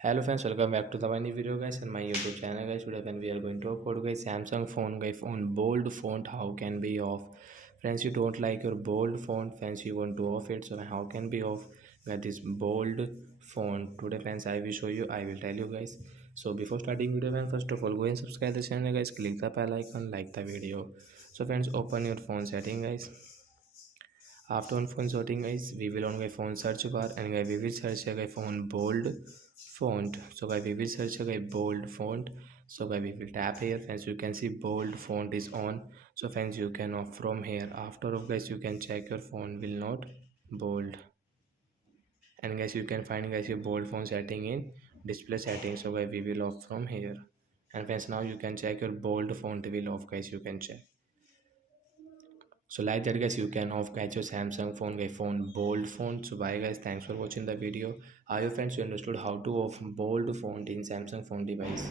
Hello friends, welcome back to the my new video guys and my YouTube channel guys. Today when we are going to talk about guys Samsung phone guys phone bold font how can be off. Friends, you don't like your bold font, friends, you want to off it, so how can be off with this bold font. Today friends, I will show you, I will tell you guys. So before starting video friends, first of all go and subscribe the channel guys, click the bell icon, like the video. So friends, open your phone setting guys. After on phone sorting guys, we will on my phone search bar and guys we will search a phone bold font. So guys we will search a bold font. So guys we will tap here friends, you can see bold font is on. So friends, you can off from here. After of guys you can check your phone will not bold, and guys you can find guys your bold font setting in display settings. So guys we will off from here, and friends now you can check your bold font will off guys, you can check. So like that guys, you can off catch your Samsung phone guys phone bold font. So bye guys, thanks for watching the video. I hope friends you understood how to off bold font in Samsung phone device.